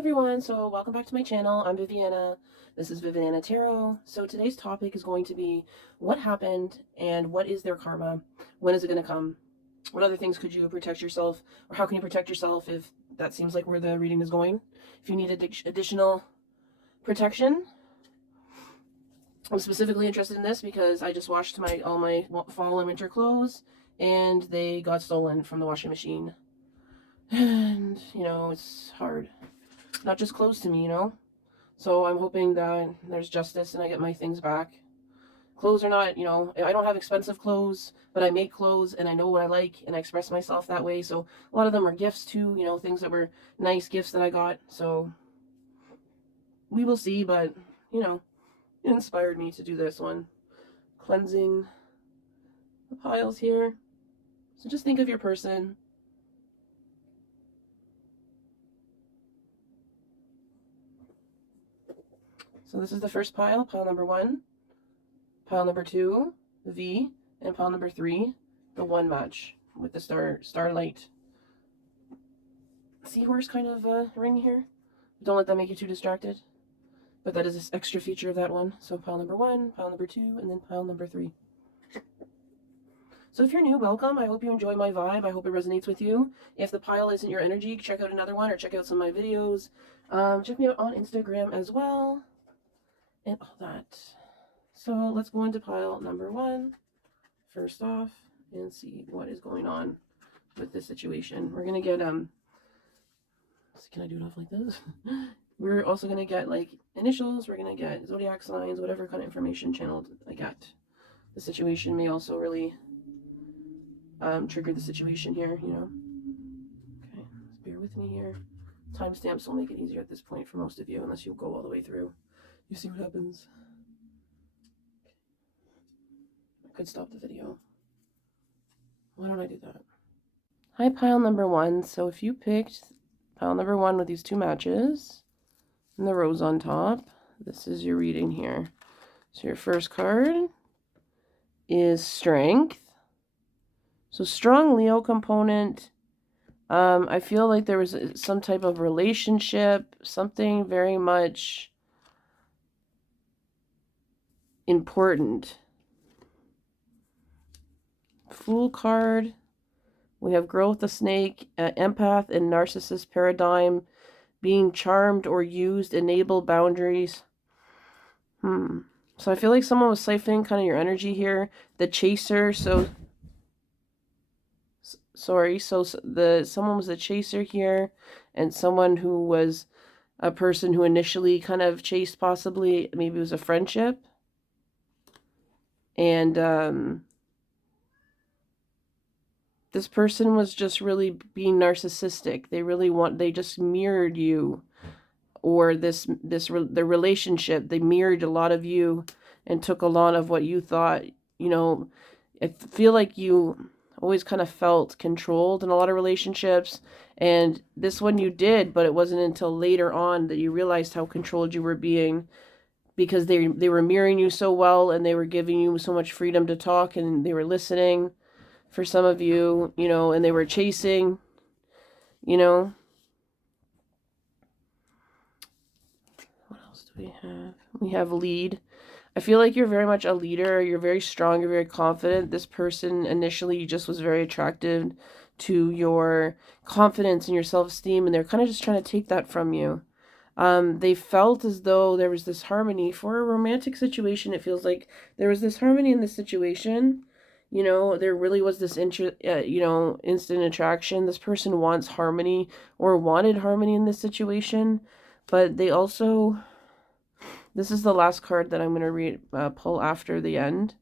everyone, so welcome back to my channel. I'm Viviana. This is Viviana Tarot. So today's topic is going to be what happened and what is their karma? When is it going to come? What other things could you protect yourself, or how can you protect yourself if that seems like where the reading is going? If you need additional protection, I'm specifically interested in this because I just washed all my fall and winter clothes and they got stolen from the washing machine. And, it's hard. Not just clothes to me, So I'm hoping that there's justice and I get my things back. Clothes are not, I don't have expensive clothes, but I make clothes and I know what I like and I express myself that way. So a lot of them are gifts too, things that were nice gifts that I got. So we will see, but, it inspired me to do this one. Cleansing the piles here. So just think of your person. So this is the first pile number 1, pile number 2, the V, and pile number 3, the 1 match with the starlight seahorse kind of ring here. Don't let that make you too distracted. But that is this extra feature of that one. So pile number 1, pile number 2, and then pile number 3. So if you're new, welcome. I hope you enjoy my vibe. I hope it resonates with you. If the pile isn't your energy, check out another one or check out some of my videos. Check me out on Instagram as well. And all that. So let's go into pile number 1 first off and see what is going on with this situation. We're gonna get can I do it off like this? We're also gonna get like initials, we're gonna get zodiac signs, whatever kind of information channeled I get. The situation may also really trigger the situation here, Okay, just bear with me here. Timestamps will make it easier at this point for most of you, unless you go all the way through. You see what happens. I could stop the video. Why don't I do that? Hi, pile number 1. So if you picked pile number 1 with these 2 matches and the rose on top, this is your reading here. So your first card is Strength. So strong Leo component. I feel like there was some type of relationship, something very much important. Fool card. We have growth, the snake, empath, and narcissist paradigm. Being charmed or used, enable boundaries. So I feel like someone was siphoning kind of your energy here. The chaser. So someone was the chaser here, and someone who was a person who initially kind of chased, possibly maybe it was a friendship. And this person was just really being narcissistic. They just mirrored you, or the relationship. They mirrored a lot of you and took a lot of what you thought. I feel like you always kind of felt controlled in a lot of relationships, and this one you did, but it wasn't until later on that you realized how controlled you were being, because they were mirroring you so well, and they were giving you so much freedom to talk, and they were listening for some of you, and they were chasing, What else do we have? We have lead. I feel like you're very much a leader. You're very strong. You're very confident. This person initially just was very attracted to your confidence and your self-esteem, and they're kind of just trying to take that from you. They felt as though there was this harmony for a romantic situation. It feels like there was this harmony in this situation. There really was this instant attraction. This person wants harmony, or wanted harmony in this situation, but they also, this is the last card that I'm going to pull after the end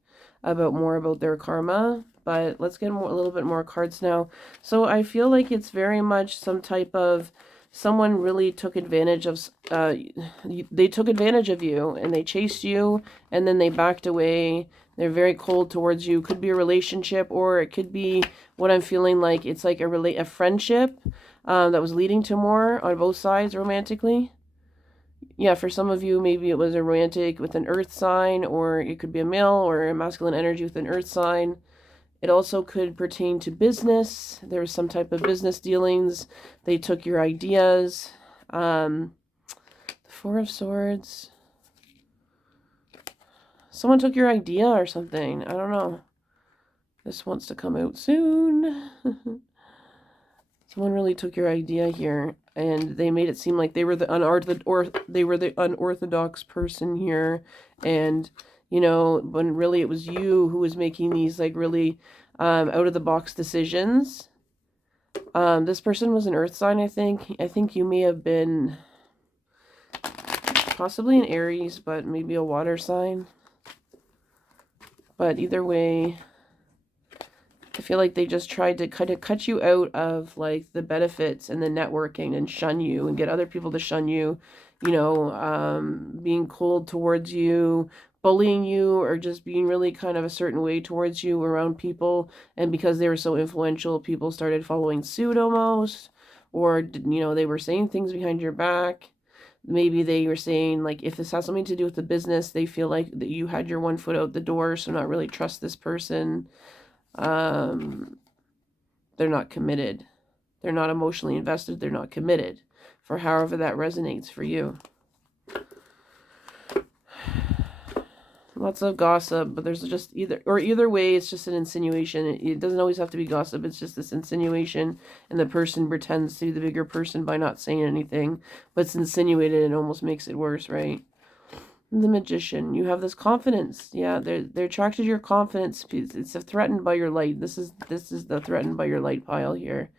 more about their karma, but let's get a little bit more cards now. So I feel like it's very much some type of, someone really took advantage of, they took advantage of you, and they chased you, and then they backed away. They're very cold towards you. Could be a relationship, or it could be what I'm feeling like. It's like a friendship that was leading to more on both sides romantically. Yeah, for some of you, maybe it was a romantic with an earth sign, or it could be a male or a masculine energy with an earth sign. It also could pertain to business. There was some type of business dealings. They took your ideas. The Four of Swords. Someone took your idea or something. I don't know. This wants to come out soon. Someone really took your idea here, and they made it seem like they were the unorthodox person here, and you know, when really it was you who was making these like really out of the box decisions. This person was an earth sign, I think. I think you may have been possibly an Aries, but maybe a water sign. But either way, I feel like they just tried to kind of cut you out of like the benefits and the networking and shun you and get other people to shun you, you know, being cold towards you, bullying you, or just being really kind of a certain way towards you around people. And because they were so influential, people started following suit almost, or, you know, they were saying things behind your back. Maybe they were saying, like, if this has something to do with the business, they feel like that you had your one foot out the door, so not really trust this person. They're not committed. They're not emotionally invested. They're not committed, for however that resonates for you. Lots of gossip, but there's just either way, it's just an insinuation. It doesn't always have to be gossip. It's just this insinuation, and the person pretends to be the bigger person by not saying anything, but it's insinuated and almost makes it worse, right? The Magician. You have this confidence. Yeah, they're attracted to your confidence. It's threatened by your light. This is the threatened by your light pile here.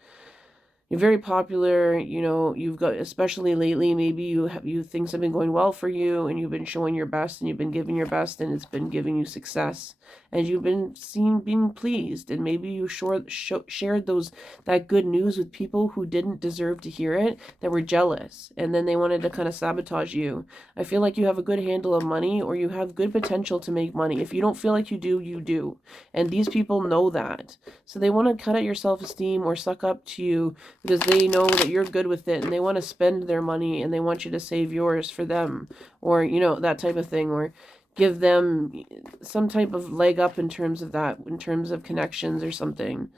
You're very popular, you know, you've got, especially lately, maybe things have been going well for you, and you've been showing your best, and you've been giving your best, and it's been giving you success, and you've been being pleased, and maybe you shared that good news with people who didn't deserve to hear it, that were jealous, and then they wanted to kind of sabotage you. I feel like you have a good handle of money, or you have good potential to make money. If you don't feel like you do, you do, and these people know that, so they want to cut at your self-esteem or suck up to you, because they know that you're good with it, and they want to spend their money, and they want you to save yours for them, or, you know, that type of thing, or give them some type of leg up in terms of that, in terms of connections or something.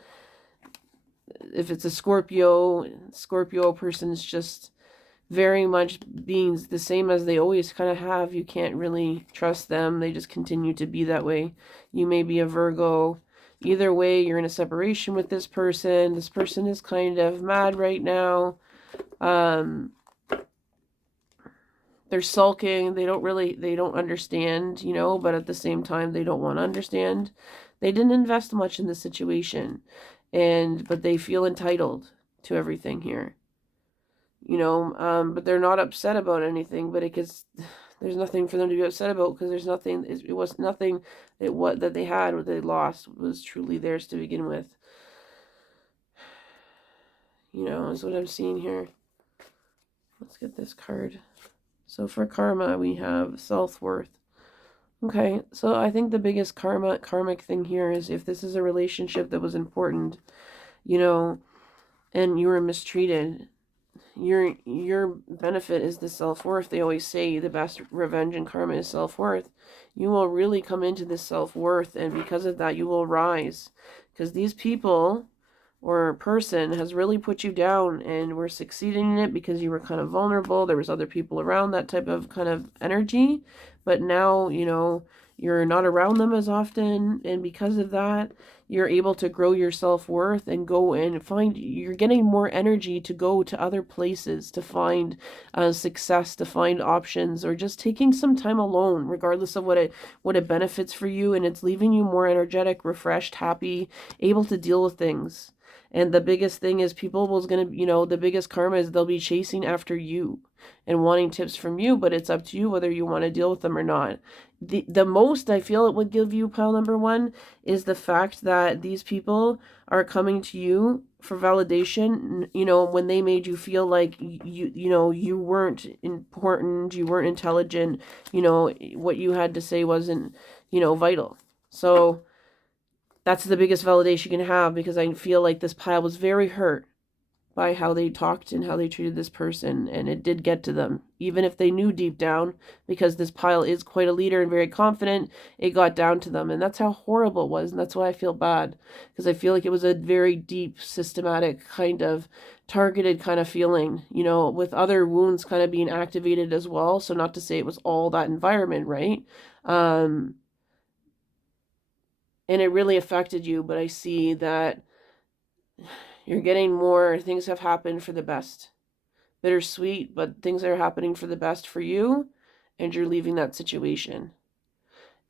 If it's a Scorpio person's just very much being the same as they always kind of have. You can't really trust them. They just continue to be that way. You may be a Virgo. Either way, you're in a separation with this person. This person is kind of mad right now. They're sulking. They don't understand, you know, but at the same time, they don't want to understand. They didn't invest much in the situation, but they feel entitled to everything here, you know, but they're not upset about anything, but there's nothing for them to be upset about, because there's nothing, it was nothing that they had, what they lost was truly theirs to begin with. You know, is what I'm seeing here. Let's get this card. So for karma, we have self-worth. Okay, so I think the biggest karmic thing here is if this is a relationship that was important, you know, and you were mistreated, your benefit is the self-worth. They always say the best revenge and karma is self-worth. You will really come into this self-worth, and because of that, you will rise. Because these people or person has really put you down, and were succeeding in it because you were kind of vulnerable. There was other people around, that type of kind of energy. But now, you know, you're not around them as often, and because of that, you're able to grow your self-worth and go and you're getting more energy to go to other places to find success, to find options, or just taking some time alone, regardless of what it benefits for you, and it's leaving you more energetic, refreshed, happy, able to deal with things. And the biggest thing is people was going to, you know, the biggest karma is they'll be chasing after you and wanting tips from you, but it's up to you whether you want to deal with them or not. The most I feel it would give you, pile number one, is the fact that these people are coming to you for validation, you know, when they made you feel like you know, you weren't important, you weren't intelligent, you know, what you had to say wasn't, you know, vital. So that's the biggest validation you can have, because I feel like this pile was very hurt. by how they talked and how they treated this person, and it did get to them. Even if they knew deep down, because this pile is quite a leader and very confident, it got down to them. And that's how horrible it was, and that's why I feel bad, because I feel like it was a very deep, systematic, kind of targeted kind of feeling, you know, with other wounds kind of being activated as well. So not to say it was all that environment, right? Um, and it really affected you, but I see that you're getting more, things have happened for the best. Bittersweet, but things are happening for the best for you, and you're leaving that situation.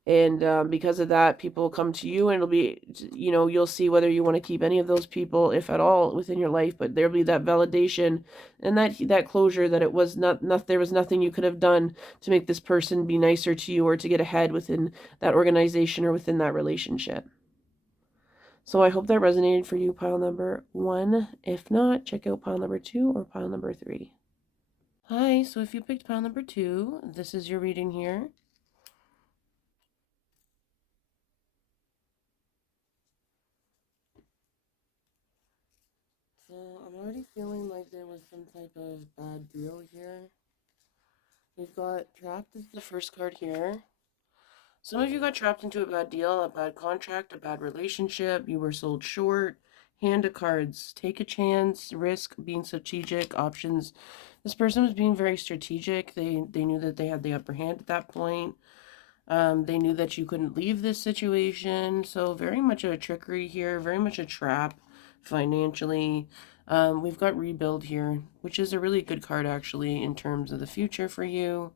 And because of that, people will come to you, and it'll be, you know, you'll see whether you want to keep any of those people, if at all, within your life. But there'll be that validation and that closure that it was not there was nothing you could have done to make this person be nicer to you or to get ahead within that organization or within that relationship. So I hope that resonated for you, pile number 1. If not, check out pile number 2 or pile number 3. Hi, so if you picked pile number 2, this is your reading here. So I'm already feeling like there was some type of bad deal here. We've got trapped as the first card here. Some of you got trapped into a bad deal, a bad contract, a bad relationship. You were sold short. Hand of cards. Take a chance, risk, being strategic, options. This person was being very strategic. They knew that they had the upper hand at that point. They knew that you couldn't leave this situation. So very much a trickery here, very much a trap financially. We've got rebuild here, which is a really good card actually in terms of the future for you.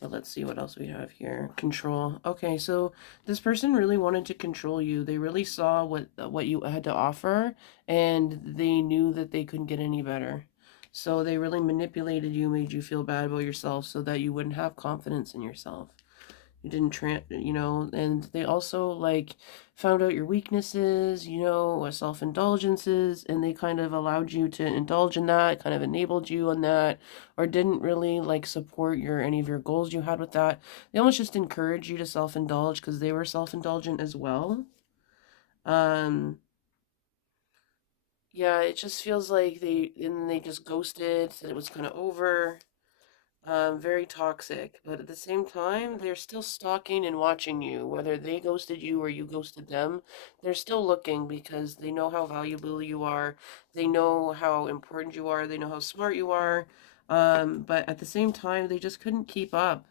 But let's see what else we have here. Control. Okay, so this person really wanted to control you. They really saw what you had to offer, and they knew that they couldn't get any better. So they really manipulated you, made you feel bad about yourself so that you wouldn't have confidence in yourself. You didn't you know, and they also like found out your weaknesses, you know, self-indulgences, and they kind of allowed you to indulge in that, kind of enabled you on that, or didn't really like support any of your goals you had with that. They almost just encouraged you to self-indulge because they were self-indulgent as well. Um, yeah, it just feels like they just ghosted, said it was kind of over. Very toxic, but at the same time, they're still stalking and watching you. Whether they ghosted you or you ghosted them, they're still looking because they know how valuable you are. They know how important you are. They know how smart you are. But at the same time, they just couldn't keep up,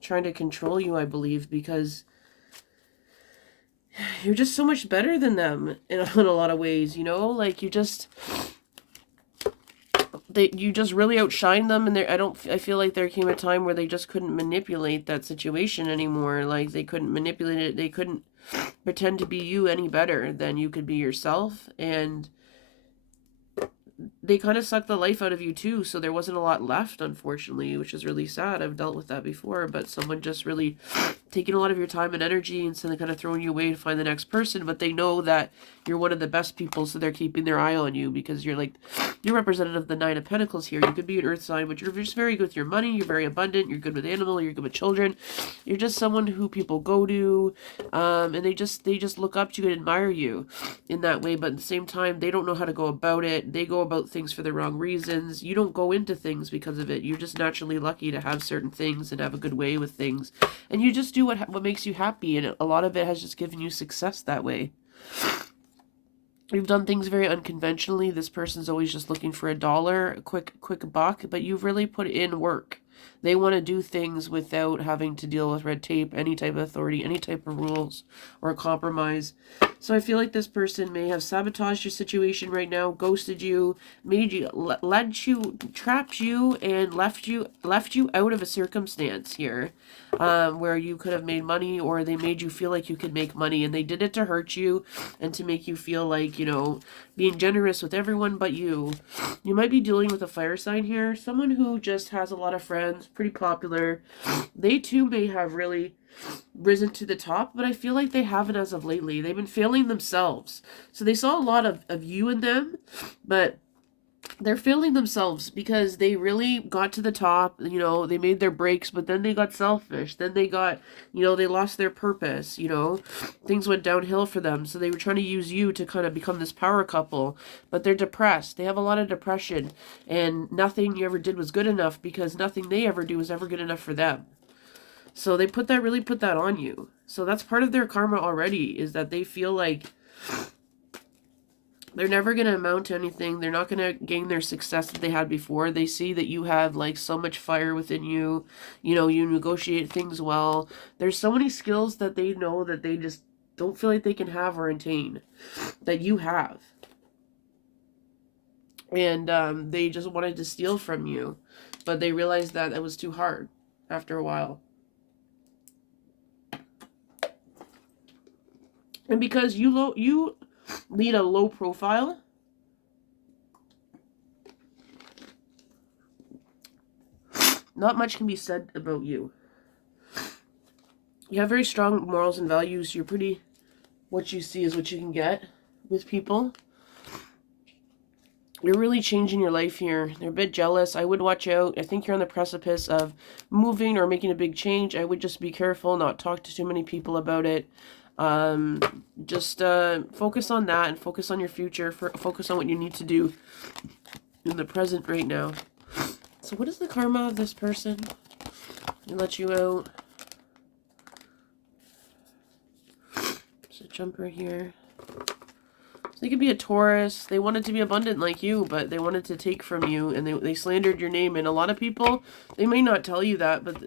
trying to control you, I believe, because you're just so much better than them in a lot of ways, you know? Like you just really outshine them, and I feel like there came a time where they just couldn't manipulate that situation anymore. Like they couldn't manipulate it. They couldn't pretend to be you any better than you could be yourself, and they kind of sucked the life out of you too, so there wasn't a lot left, unfortunately, which is really sad. I've dealt with that before, but someone just really taking a lot of your time and energy instead of kind of throwing you away to find the next person, but they know that you're one of the best people, so they're keeping their eye on you because you're representative of the Nine of Pentacles here. You could be an earth sign, but you're just very good with your money, you're very abundant, you're good with animal, you're good with children. You're just someone who people go to, and they just look up to you and admire you in that way, but at the same time, they don't know how to go about it. They go about things for the wrong reasons. You don't go into things because of it. You're just naturally lucky to have certain things and have a good way with things. And you just do what makes you happy, and a lot of it has just given you success that way. You've done things very unconventionally. This person's always just looking for a dollar, a quick buck, but you've really put in work. They want to do things without having to deal with red tape, any type of authority, any type of rules or compromise. So I feel like this person may have sabotaged your situation right now, ghosted you, made you, led you, trapped you, and left you out of a circumstance here, where you could have made money, or they made you feel like you could make money, and they did it to hurt you and to make you feel like, you know, being generous with everyone but you. You might be dealing with a fire sign here, someone who just has a lot of friends, pretty popular. They too may have really risen to the top, but I feel like they haven't as of lately. They've been failing themselves. So they saw a lot of you in them, but they're failing themselves because they really got to the top, you know, they made their breaks, but then they got selfish. Then they got, you know, they lost their purpose, you know. Things went downhill for them. So they were trying to use you to kind of become this power couple, but they're depressed. They have a lot of depression, and nothing you ever did was good enough because nothing they ever do was ever good enough for them. So they really put that on you. So that's part of their karma already, is that they feel like they're never going to amount to anything. They're not going to gain their success that they had before. They see that you have like so much fire within you. You know, you negotiate things well. There's so many skills that they know that they just don't feel like they can have or attain that you have. And they just wanted to steal from you. But they realized that it was too hard after a while. And because you lead a low profile, not much can be said about you. You have very strong morals and values. You're pretty, what you see is what you can get with people. You're really changing your life here. They're a bit jealous. I would watch out. I think you're on the precipice of moving or making a big change. I would just be careful, not talk to too many people about it. Just focus on that and focus on your future. Focus on what you need to do in the present right now. So what is the karma of this person? They let you out. There's a jumper here. So they could be a Taurus. They wanted to be abundant like you, but they wanted to take from you, and they slandered your name. And a lot of people, they may not tell you that, but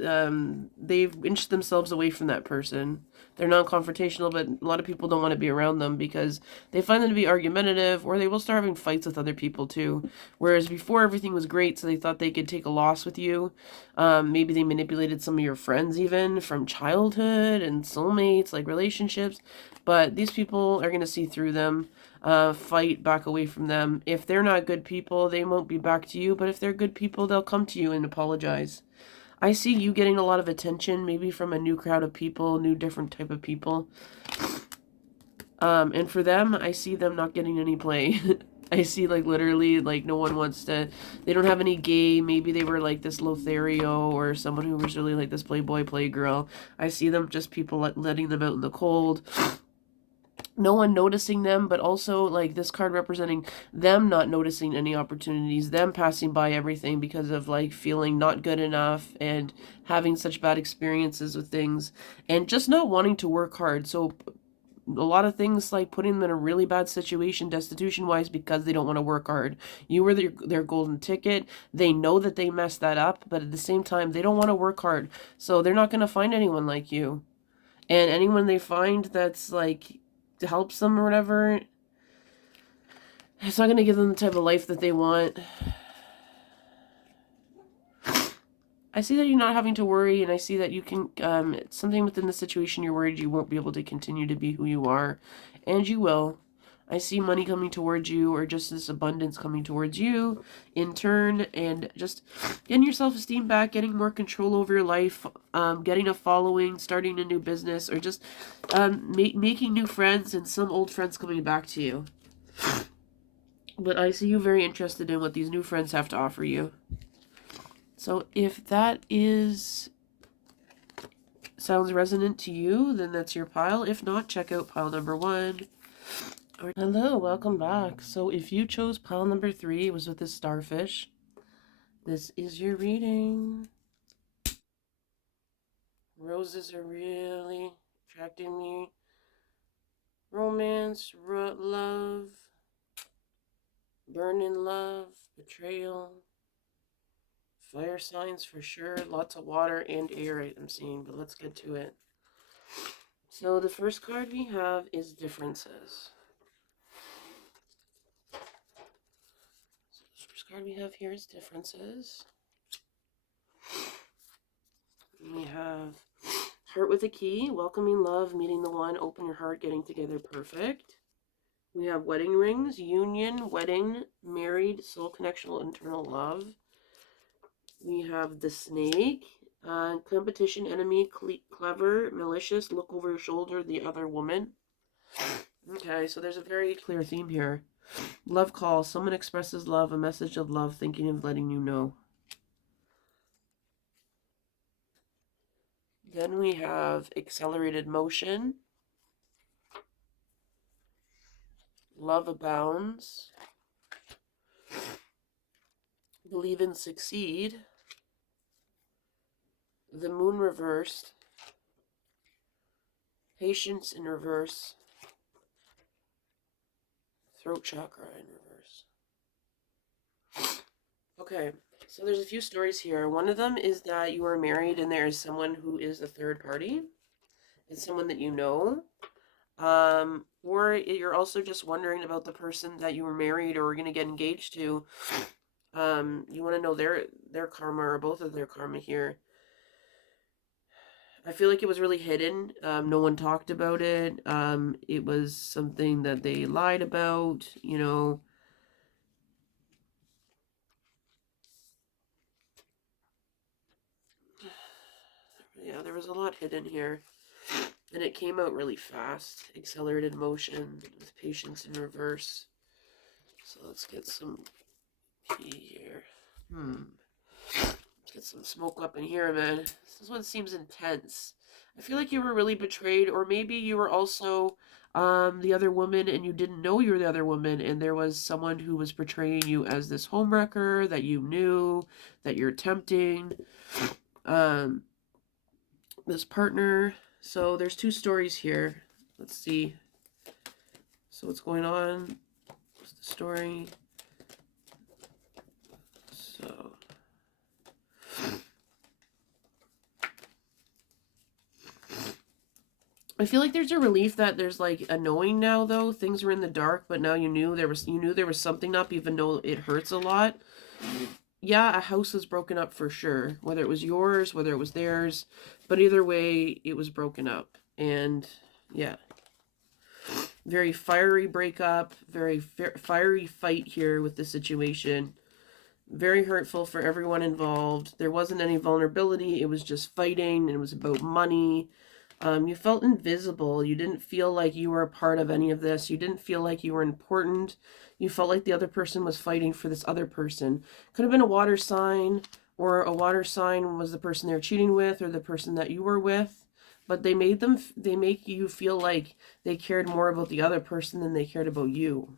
they've inched themselves away from that person. They're non-confrontational, but a lot of people don't want to be around them because they find them to be argumentative, or they will start having fights with other people too. Whereas before, everything was great, so they thought they could take a loss with you. Maybe they manipulated some of your friends even from childhood and soulmates, like relationships. But these people are going to see through them. Fight, back away from them. If they're not good people, they won't be back to you, but if they're good people, they'll come to you and apologize. I see you getting a lot of attention, maybe from a new crowd of people, new different type of people. And for them, I see them not getting any play. I see, like, literally, like, no one wants to, they don't have any gay, maybe they were, like, this Lothario or someone who was really, like, this playboy, playgirl. I see them just people letting them out in the cold. No one noticing them, but also like this card representing them not noticing any opportunities, them passing by everything because of like feeling not good enough and having such bad experiences with things and just not wanting to work hard. So a lot of things like putting them in a really bad situation destitution wise because they don't want to work hard. You were their golden ticket. They know that they messed that up, but at the same time they don't want to work hard, so they're not going to find anyone like you. And anyone they find that's like helps them or whatever, it's not going to give them the type of life that they want. I see that you're not having to worry, and I see that you can, it's something within the situation you're worried you won't be able to continue to be who you are, and you will. I see money coming towards you, or just this abundance coming towards you in turn, and just getting your self-esteem back, getting more control over your life, getting a following, starting a new business, or just making new friends and some old friends coming back to you. But I see you very interested in what these new friends have to offer you. So if that sounds resonant to you, then that's your pile. If not, check out pile number 1. Hello, welcome back. So if you chose pile number 3, it was with this starfish. This is your reading. Roses are really attracting me. Romance, love, burning love, betrayal, fire signs for sure. Lots of water and air I'm seeing, but let's get to it. So the first card we have is differences. Card we have here is differences. We have heart with a key, welcoming love, meeting the one, open your heart, getting together, perfect. We have wedding rings, union, wedding, married, soul connection, internal love. We have the snake, competition, enemy, clever, malicious, look over your shoulder, the other woman. Okay, so there's a very clear theme here. Love call. Someone expresses love, a message of love, thinking of letting you know. Then we have accelerated motion. Love abounds. Believe and succeed. The moon reversed. Patience in reverse. Throat chakra in reverse. Okay, so there's a few stories here. One of them is that you are married and there is someone who is a third party. It's someone that you know. Or you're also just wondering about the person that you were married or were going to get engaged to. You want to know their karma or both of their karma here. I feel like it was really hidden. No one talked about it. It was something that they lied about, you know. Yeah, there was a lot hidden here. And it came out really fast. Accelerated motion with patience in reverse. So let's get some key here. Let's get some smoke up in here, man. This one seems intense. I feel like you were really betrayed, or maybe you were also the other woman and you didn't know you were the other woman, and there was someone who was portraying you as this homewrecker that you knew, that you're tempting. This partner. So there's two stories here. Let's see. So what's going on? What's the story? So I feel like there's a relief that there's like a knowing now though. Things were in the dark, but now you knew there was something up even though it hurts a lot. Yeah, a house was broken up for sure. Whether it was yours, whether it was theirs, but either way it was broken up. And yeah. Very fiery breakup, very fiery fight here with the situation. Very hurtful for everyone involved. There wasn't any vulnerability. It was just fighting. And it was about money. You felt invisible. You didn't feel like you were a part of any of this. You didn't feel like you were important. You felt like the other person was fighting for this other person. Could have been a water sign, or a water sign was the person they were cheating with, or the person that you were with. But they make you feel like they cared more about the other person than they cared about you.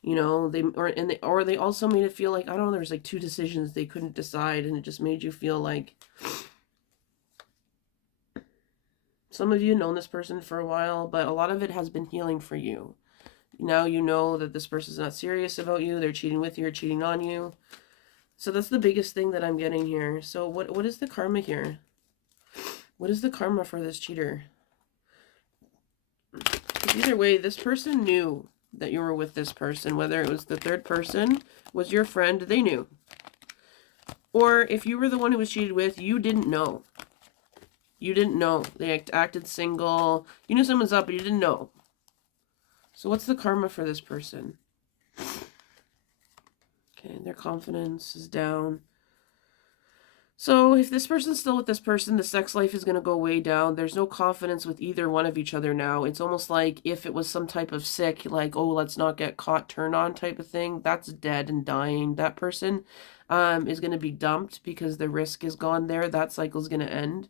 You know, they also made it feel like, I don't know, there's like two decisions they couldn't decide, and it just made you feel like some of you have known this person for a while, but a lot of it has been healing for you. Now you know that this person's not serious about you, they're cheating with you or cheating on you. So that's the biggest thing that I'm getting here. So what is the karma here? What is the karma for this cheater? Either way, this person knew that you were with this person. Whether it was the third person, was your friend, they knew. Or if you were the one who was cheated with, you didn't know. You didn't know. They acted single. You knew someone's up, but you didn't know. So what's the karma for this person? Okay, their confidence is down. So if this person's still with this person, the sex life is going to go way down. There's no confidence with either one of each other now. It's almost like if it was some type of sick, like, oh, let's not get caught, turn on type of thing, that's dead and dying. That person is going to be dumped because the risk is gone there. That cycle is going to end.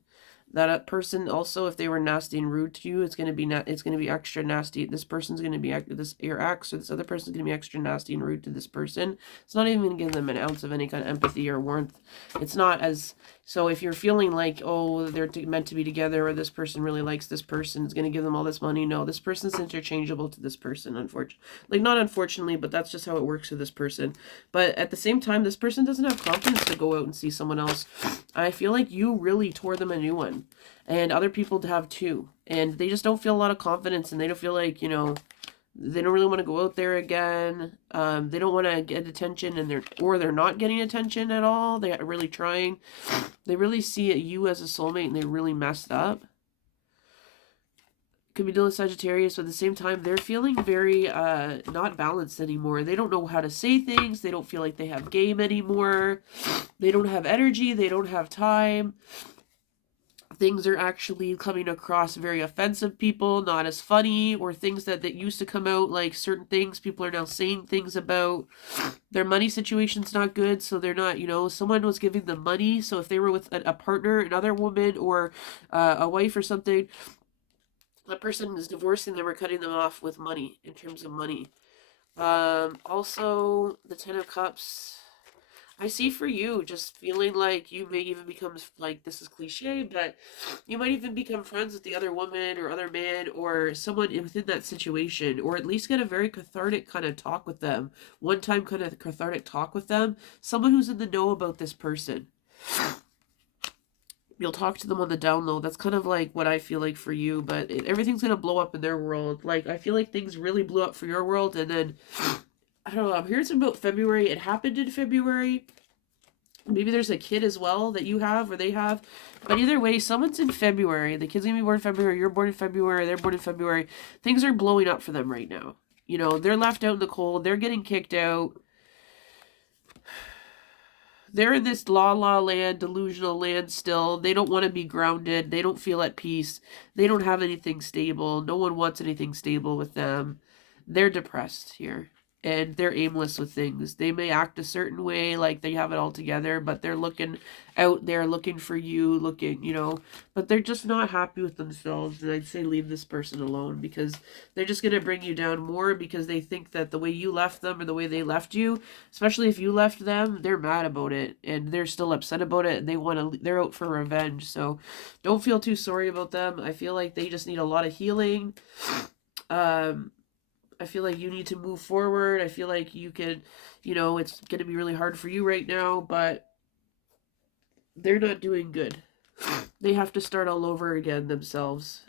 That person also, if they were nasty and rude to you, it's gonna be extra nasty. This person's gonna be your ex or this other person's gonna be extra nasty and rude to this person. It's not even gonna give them an ounce of any kind of empathy or warmth. It's not as so if you're feeling like, oh, they're meant to be together, or this person really likes this person, it's gonna give them all this money. No, this person's interchangeable to this person. Unfortunately, not unfortunately, but that's just how it works with this person. But at the same time, this person doesn't have confidence to go out and see someone else. I feel like you really tore them a new one. And other people have too. And they just don't feel a lot of confidence, and they don't feel like, you know, they don't really want to go out there again. They don't want to get attention, and they're not getting attention at all. They're really trying. They really see you as a soulmate, and they really messed up. Could be dealing with Sagittarius, but at the same time, they're feeling very not balanced anymore. They don't know how to say things. They don't feel like they have game anymore. They don't have energy. They don't have time. things are actually coming across very offensive people, not as funny, or things that used to come out, like certain things people are now saying things about. Their money situation's not good, so they're not, someone was giving them money, so if they were with a partner, another woman, or a wife or something, that person is divorcing them or cutting them off with money, in terms of money. Also, the Ten of Cups, I see for you just feeling like you may even become, like, this is cliche, but you might even become friends with the other woman or other man or someone within that situation, or at least get a very cathartic kind of talk with them. One time kind of cathartic talk with them. Someone who's in the know about this person. You'll talk to them on the down low. That's kind of like what I feel like for you, but everything's going to blow up in their world. Like, I feel like things really blew up for your world, and then, I don't know, I'm hearing something about February. It happened in February. Maybe there's a kid as well that you have or they have. But either way, someone's in February. The kid's going to be born in February. You're born in February. They're born in February. Things are blowing up for them right now. They're left out in the cold. They're getting kicked out. They're in this la la land, delusional land still. They don't want to be grounded. They don't feel at peace. They don't have anything stable. No one wants anything stable with them. They're depressed here. And they're aimless with things. They may act a certain way, like they have it all together, but they're looking out there, looking for you, but they're just not happy with themselves. And I'd say leave this person alone, because they're just going to bring you down more, because they think that the way you left them or the way they left you, especially if you left them, they're mad about it and they're still upset about it, and they're out for revenge. So don't feel too sorry about them. I feel like they just need a lot of healing. I feel like you need to move forward. I feel like you can, it's going to be really hard for you right now, but they're not doing good. They have to start all over again themselves,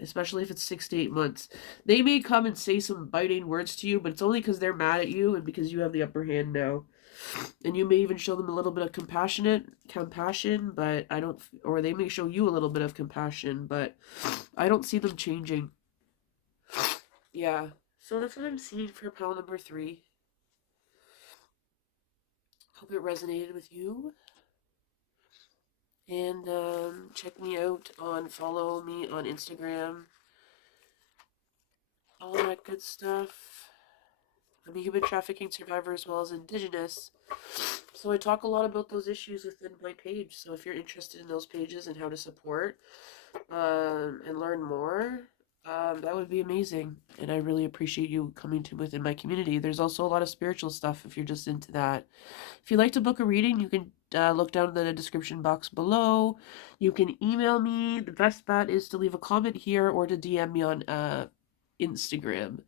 especially if it's 6 to 8 months. They may come and say some biting words to you, but it's only because they're mad at you and because you have the upper hand now. And you may even show them a little bit of compassion, but I don't, or they may show you a little bit of compassion, but I don't see them changing. Yeah. So that's what I'm seeing for pile number 3. Hope it resonated with you. And check me out follow me on Instagram. All that good stuff. I'm a human trafficking survivor as well as Indigenous. So I talk a lot about those issues within my page. So if you're interested in those pages and how to support and learn more, that would be amazing. And I really appreciate you coming to within my community. There's also a lot of spiritual stuff if you're just into that. If you'd like to book a reading, you can look down in the description box below. You can email me. The best bet is to leave a comment here or to DM me on Instagram.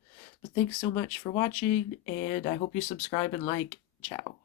But thanks so much for watching, and I hope you subscribe and like. Ciao.